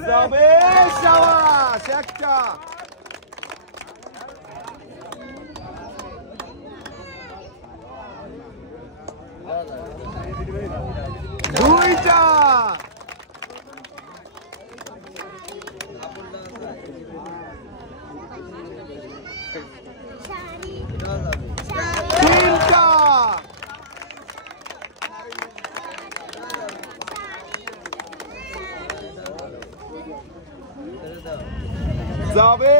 যাবে শাবাশ একটা দুইটা তিনটা যাবে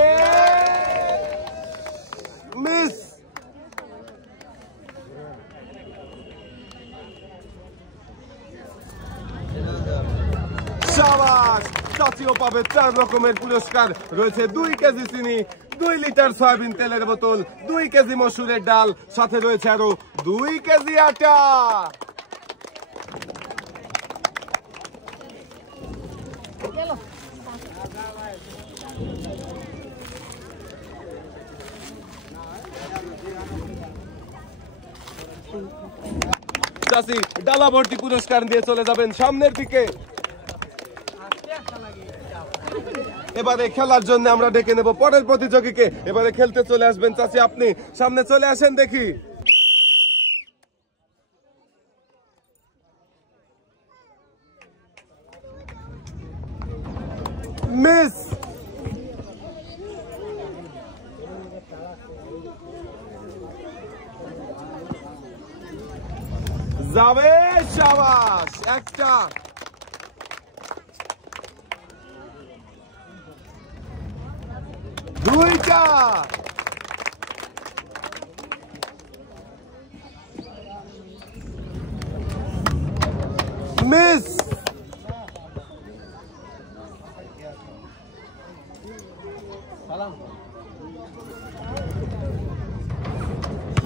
মিস শাবাশ চাচিও পাবে 4 রকমের পুরস্কার রয়েছে 2 কেজি চিনি 2 লিটার সয়াবিন তেলের বোতল 2 কেজি মসুরের ডাল সাথে রয়েছে আরো 2 কেজি আটা চাচি ডালা ভর্তি পুরস্কার দিয়ে চলে যাবেন সামনের দিকে এবারে খেলার জন্য আমরা ডেকে নেব পরের প্রতিযোগীকে এবারে খেলতে চলে আসবেন চাচি আপনি সামনে চলে আসেন দেখি মিস যাবে শাবাশ একটা দুইটা মিস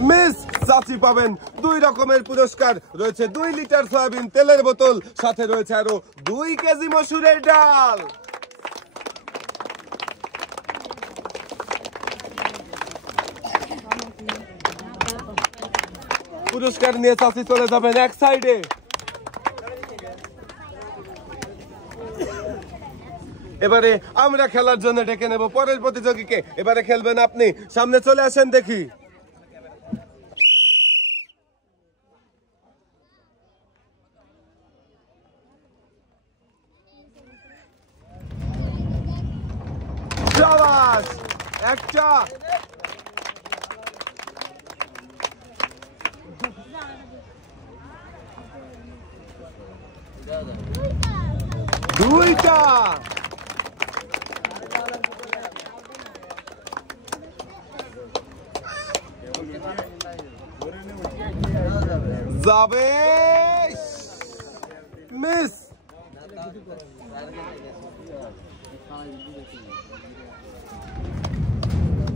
মিস চাচি পাবেন 2 রকমের পুরস্কার রয়েছে 2 লিটার সয়াবিন তেলের বোতল সাথে রয়েছে আরো 2 কেজি মসুরের ডাল পুরস্কার নিয়ে চাচি চলে যাবেন এক সাইডে এবারে আমরা খেলার জন্য ডেকে নেব পরের প্রতিযোগীকে এবারে খেলবেন আপনি সামনে চলে আসেন দেখি শাবাশ একটা দুইটা যাবে মিস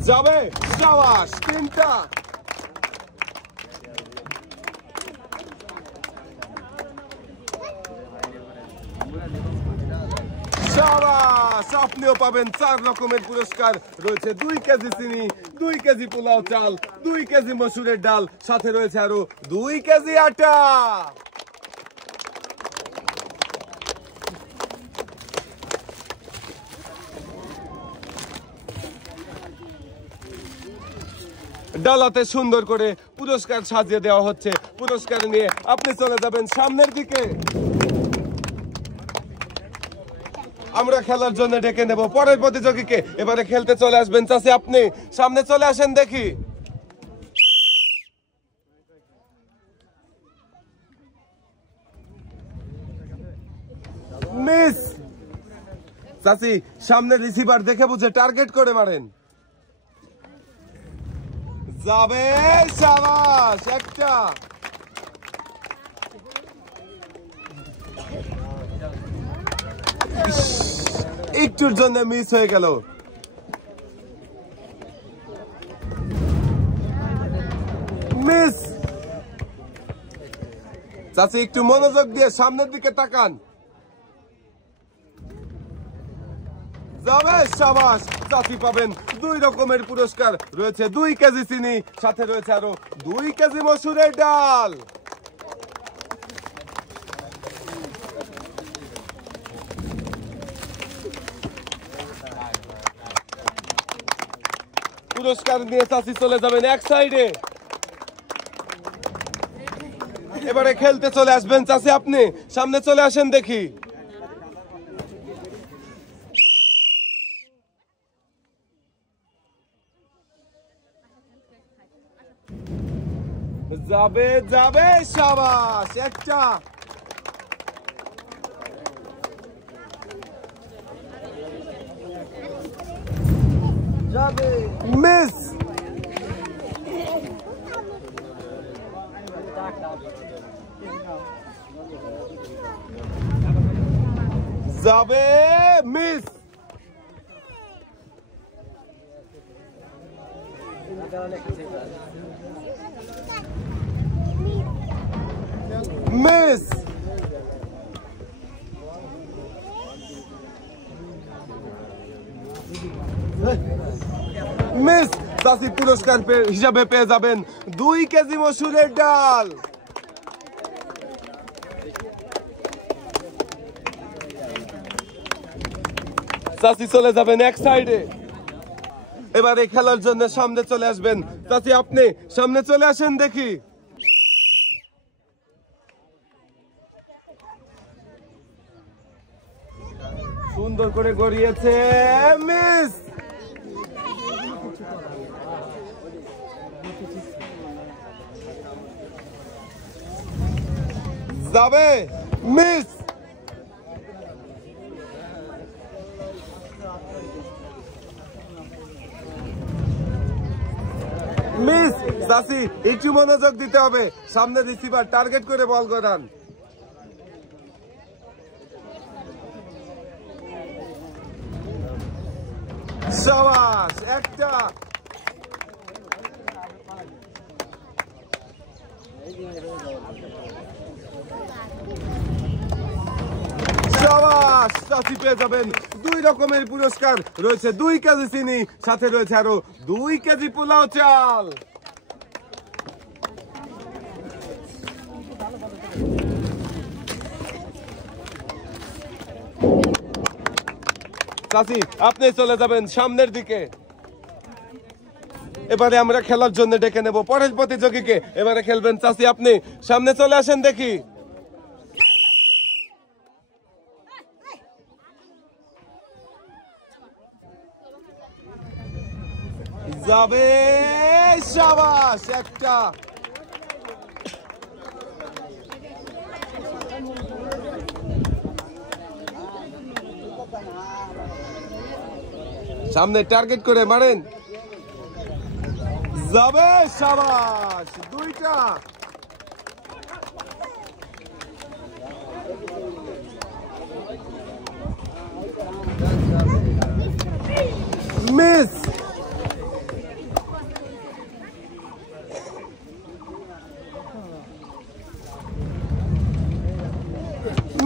যাবে শাবাশ তিনটা শাবাশ আপনিও পাবেন 4 রকমের পুরস্কার রয়েছে 2 কেজি চিনি 2 কেজি পোলাও চাল 2 কেজি মসুরের ডাল সাথে রয়েছে আরো 2 কেজি আটা ডালাতে সুন্দর করে পুরস্কার সাজিয়ে দেওয়া হচ্ছে পুরস্কার নিয়ে আপনি চলে যাবেন সামনের দিকে আমরা খেলার জন্য ডেকে নেব পরের প্রতিযোগীকে এবারে খেলতে চলে আসবেন চাচি আপনি সামনে চলে আসেন দেখি মিস চাচি সামনে রিসিভার দেখে বুঝে টার্গেট করে মারেন যাবে শাবাশ একটা একটুর জন্য মিস হয়ে গেল মিস চাচি একটু মনোযোগ দিয়ে সামনের দিকে তাকান যাবে শাবাশ চাচি পাবেন 2 রকমের পুরস্কার রয়েছে 2 কেজি চিনি সাথে রয়েছে আরো 2 কেজি মসুরের ডাল পুরস্কার নিয়ে চাচি চলে যাবেন এক সাইডে। এবারে খেলতে চলে আসবেন চাচি, আপনি সামনে চলে আসেন দেখি। যাবে যাবে, শাবাশ, একটা। যাবে, মিস। যাবে, মিস। মিস। মিস। চাচি পুরস্কার হিসাবে পেয়ে যাবেন 2 কেজি মসুরের ডাল। চাচি চলে যাবেন এক সাইডে। এবারে খেলার জন্য সামনে চলে আসবেন চাচি, আপনি সামনে চলে আসেন দেখি। সুন্দর করে গড়িয়েছে, মিস। যাবে, মিস। মিস। চাচি একটু মনোযোগ দিতে হবে, সামনে রিসিভার টার্গেট করে বল করান। শাবাশ, একটা। শাবাশ, চাচি পেয়ে যাবেন 2 রকমের পুরস্কার। রয়েছে 2 কেজি চিনি, সাথে রয়েছে আরো 2 কেজি পোলাও চাল। চাচি আপনি চলে যাবেন সামনের দিকে। এবারে আমরা খেলার জন্য ডেকে নেব পরের প্রতিযোগীকে। এবারে খেলবেন চাচি, আপনি সামনে চলে আসেন দেখি। যাবে, শাবাশ, একটা। সামনে টার্গেট করে মারেন। যাবে, শাবাশ, 2টা। মিস।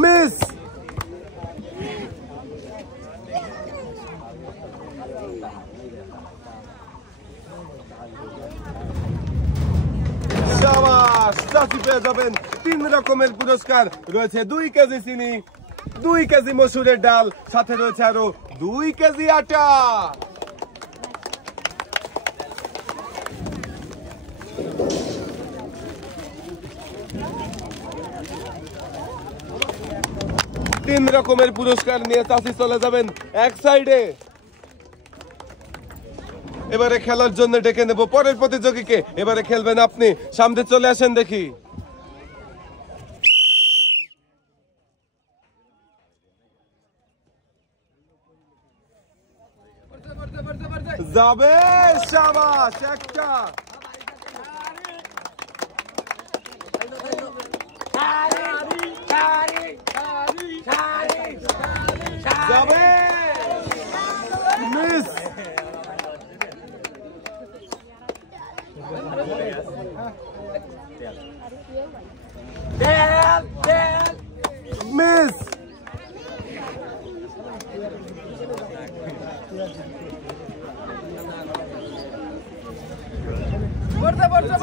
মিস। শাবাশ, চাচি পেয়ে যাবেন 3 রকমের পুরস্কার। রয়েছে 2 কেজি চিনি, 2 কেজি মসুরের ডাল, সাথে রয়েছে আরো 2 কেজি আটা। তিন রকমের পুরস্কার নিয়ে চাচি চলে যাবেন এক সাইডে। এবারে খেলার জন্য ডেকে নেব পরের প্রতিযোগীকে। এবারে খেলবেন আপনি, সামনে চলে আসেন দেখি। যাবে, শাবাশ, একটা। যাবে, মিস। মিস।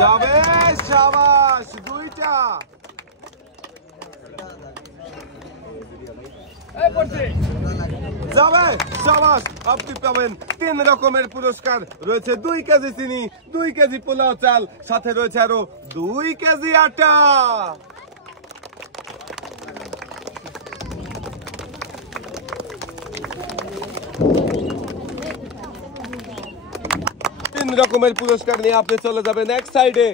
যাবে, শাবাশ, 2টা। যাবে সাবাস আপনি পাবেন 3 রকমের পুরস্কার রয়েছে 2 কেজি চিনি 2 কেজি পোলাও চাল সাথে রয়েছে আরো 2 কেজি আটা 3 রকমের পুরস্কার নিয়ে আপনি চলে যাবেন এক সাইডে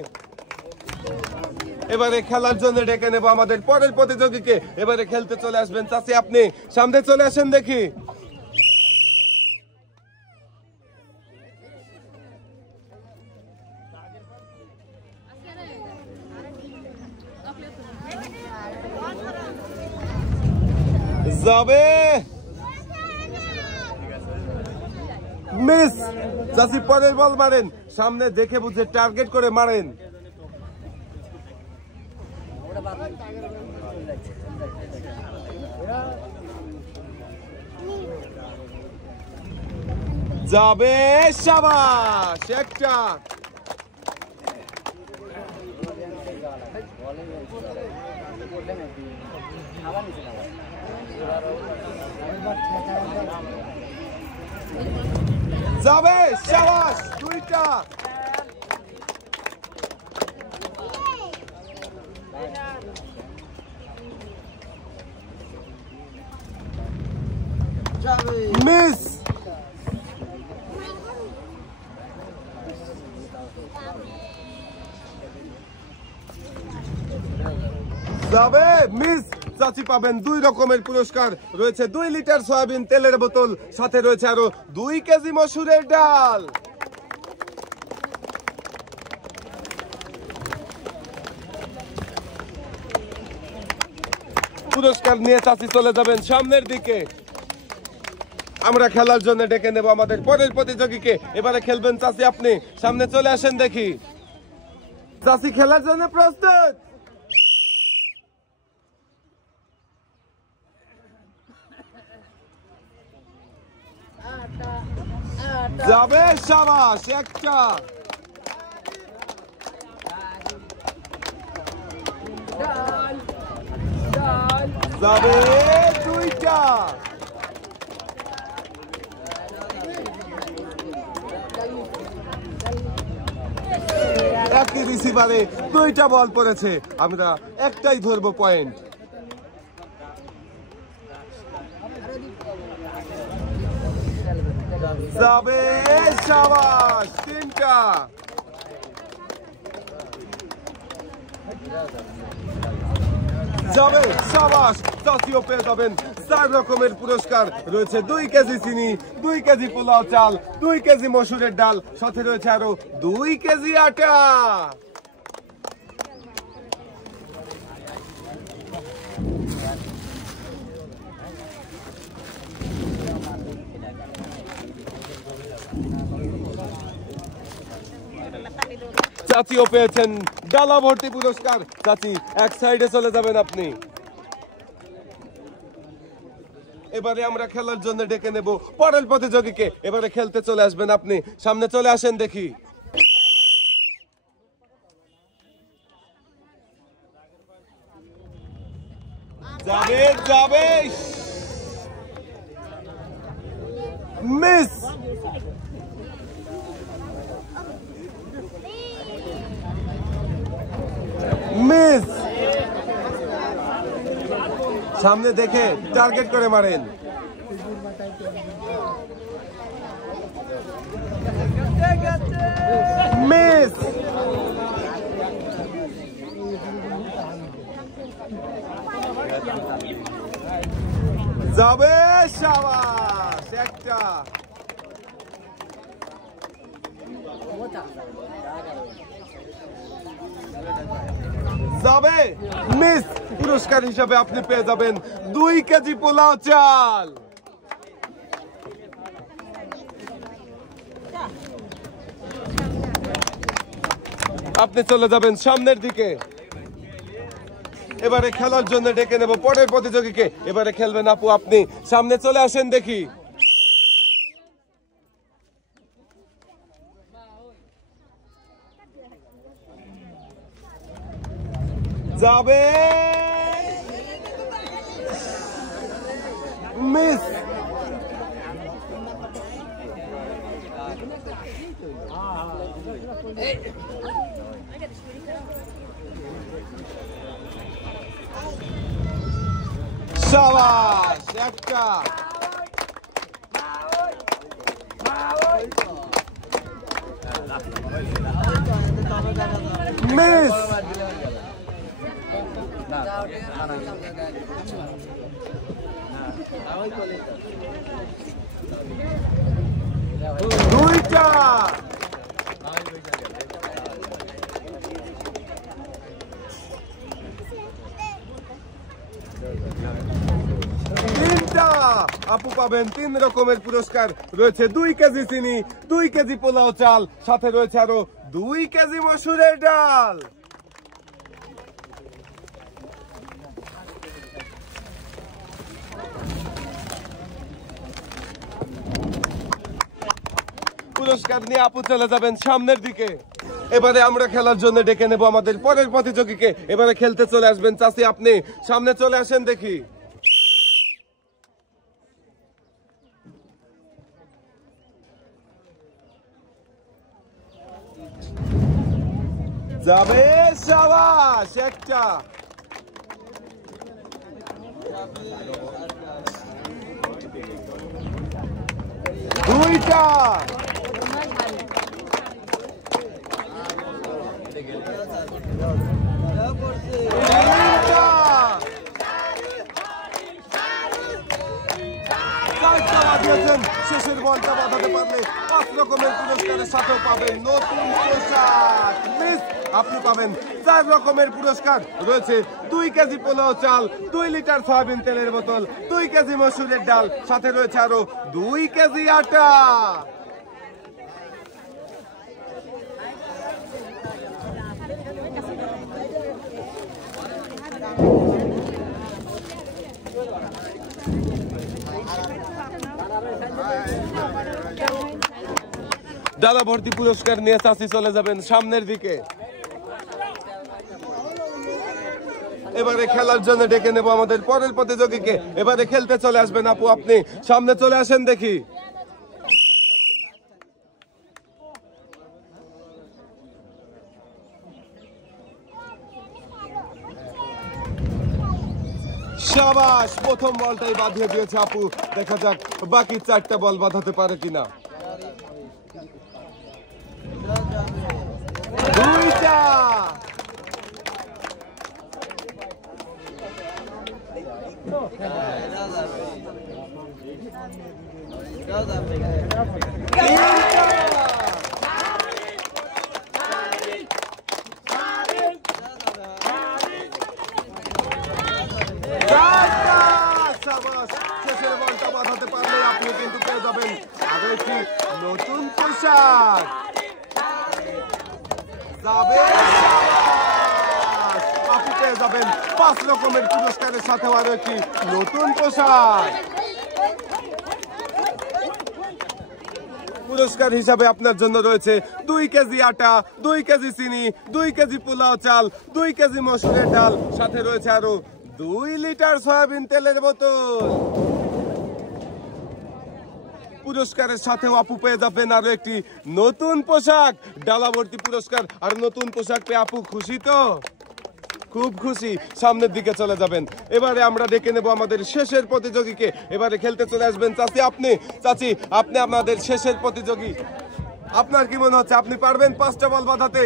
এবারে খেলার জন্য ডেকে নেব আমাদের পরের প্রতিযোগীকে এবারে খেলতে চলে আসবেন চাচি আপনি সামনে চলে আসেন দেখি যাবে মিস চাচি পরের বল মারেন সামনে দেখে বুঝে টার্গেট করে মারেন যাবে শাবাশ একটা যাবে শাবাশ দুইটা মিস যাবে মিস চাচি পাবেন 2 রকমের পুরস্কার রয়েছে 2 লিটার সয়াবিন তেলের বোতল সাথে রয়েছে আরো 2 কেজি মসুরের ডাল পুরস্কার নিয়ে চাচি চলে যাবেন সামনের দিকে আমরা খেলার জন্য ডেকে নেব আমাদের পরের প্রতিযোগীকে এবারে খেলবেন চাচি আপনি সামনে চলে আসেন দেখি চাচি খেলার জন্য প্রস্তুত যাবে শাবাশ একটা যাবে দুইটা একই রিসিভারে 2টা বল পড়েছে আমরা একটাই ধরবো পয়েন্ট যাবে শাবাশ 3টা যাবে শাবাশ চাচিও পেয়ে যাবেন 4 রকমের পুরস্কার রয়েছে 2 কেজি চিনি 2 কেজি পোলাও চাল 2 কেজি মসুরের ডাল সাথে রয়েছে আরো 2 কেজি আটা চাচিও পেয়েছেন ডালা ভর্তি পুরস্কার চাচি এক সাইডে চলে যাবেন আপনি এবারে আমরা খেলার জন্য ডেকে নেব পরের প্রতিযোগীকে এবারে খেলতে চলে আসবেন আপনি সামনে চলে আসেন দেখি যাবে যাবে মিস মিস সামনে দেখে টার্গেট করে মারেন মিস যাবে শাবাশ একটা যাবে মিস পুরস্কার হিসাবে আপনি পেয়ে যাবেন 2 কেজি পোলাও চাল আপনি চলে যাবেন সামনের দিকে এবারে খেলার জন্য ডেকে নেব পরের প্রতিযোগীকে এবারে খেলবেন আপু আপনি সামনে চলে আসেন দেখি যাবে মিস। শাবাশ, একটা মিস। দুইটা তিনটা। আপু পাবেন 3 রকমের পুরস্কার। রয়েছে 2 কেজি চিনি, 2 কেজি পোলাও চাল, সাথে রয়েছে আরো 2 কেজি মসুরের ডাল। পুরস্কার নিয়ে আপু চলে যাবেন সামনের দিকে। এবারে আমরা খেলার জন্য ডেকে নেব আমাদের পরের প্রতিযোগীকে। এবারে খেলতে চলে আসবেন চাচি, আপনি সামনে চলে আসেন দেখি। যাবে, শাবাশ, একটা দুইটা শেষের বলটা বাঁধাতে পারলে 5 রকমের পুরস্কারের সাথেও পাবেন নতুন পোশাক। মিস, আপনি পাবেন 4 রকমের পুরস্কার। রয়েছে 2 কেজি পোলাও চাল, 2 লিটার সয়াবিন তেলের বোতল, 2 কেজি মসুরের ডাল, সাথে রয়েছে আরো 2 কেজি আটা। ডালা ভর্তি পুরস্কার নিয়ে চাচি চলে যাবেন সামনের দিকে। এবারে খেলার জন্য ডেকে নেব আমাদের পরের প্রতিযোগীকে। এবারে খেলতে চলে আসবেন আপু, আপনি সামনে চলে আসেন দেখি। শাবাশ, প্রথম বলটাই বাঁধিয়ে দিয়েছে আপু। দেখা যাক বাকি 4টা বল বাঁধাতে পারে কিনা। দুইটা শেষের বলটা বাঁধাতে পারলে আপনি কিন্তু পেয়ে যাবেন আরো একটি নতুন পোশাক। আপনি পেয়ে যাবেন 5 রকমের পুরস্কারের সাথে আরো একটি নতুন পোশাক। পুরস্কার হিসাবে আপনার জন্য রয়েছে 2 কেজি আটা, 2 কেজি চিনি, 2 কেজি পোলাও চাল, 2 কেজি মসুরের ডাল, সাথে রয়েছে আরো 2 লিটার সয়াবিন তেলের বোতল। পুরস্কারের সাথেও আপু পেয়ে যাবেন আরো একটি নতুন পোশাক। ডালা ভর্তি পুরস্কার আর নতুন পোশাক পেয়ে আপু খুশি তো? খুব খুশি। সামনের দিকে চলে যাবেন। এবারে আমরা ডেকে নেব আমাদের শেষের প্রতিযোগীকে। এবারে খেলতে চলে আসবেন চাচি, আপনি। চাচি, আপনি আমাদের শেষের প্রতিযোগী। আপনার কি মনে হচ্ছে আপনি পারবেন 5টা বল বাঁধাতে?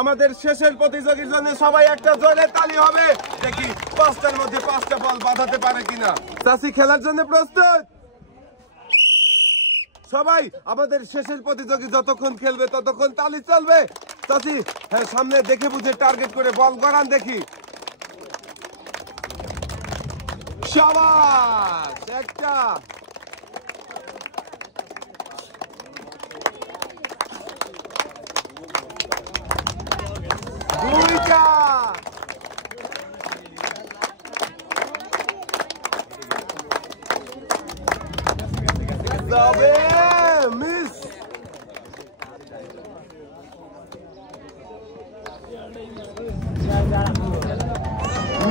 আমাদের শেষের প্রতিযোগীর জন্য সবাই একটা জোরে তালি হবে। দেখি 5টার মধ্যে 5টা বল বাঁধাতে পারে কিনা। চাচি, খেলার জন্য প্রস্তুত? সবাই আমাদের শেষের প্রতিযোগী যতক্ষণ খেলবে ততক্ষণ তালি চলবে। চাচি, হ্যাঁ, সামনে দেখে বুঝে টার্গেট করে বল গড়ান দেখি। শাবাশ, একটা দুইটা যাবে, মিস।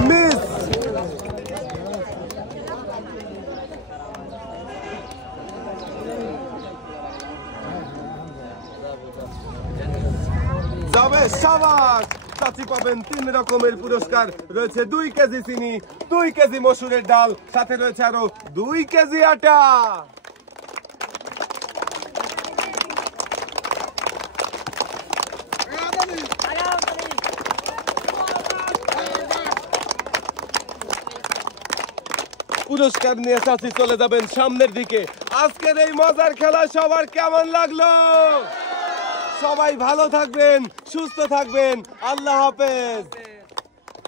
মিস। যাবে সাবাস। চাচি পাবেন 3 রকমের পুরস্কার, রয়েছে 2 কেজি চিনি, 2 কেজি মসুরের ডাল, সাথে রয়েছে আরো 2 কেজি আটা। পুরস্কার নিয়ে চাচি চলে যাবেন সামনের দিকে। আজকের এই মজার খেলা সবার কেমন লাগলো? সবাই ভালো থাকবেন, সুস্থ থাকবেন। আল্লাহ হাফেজ।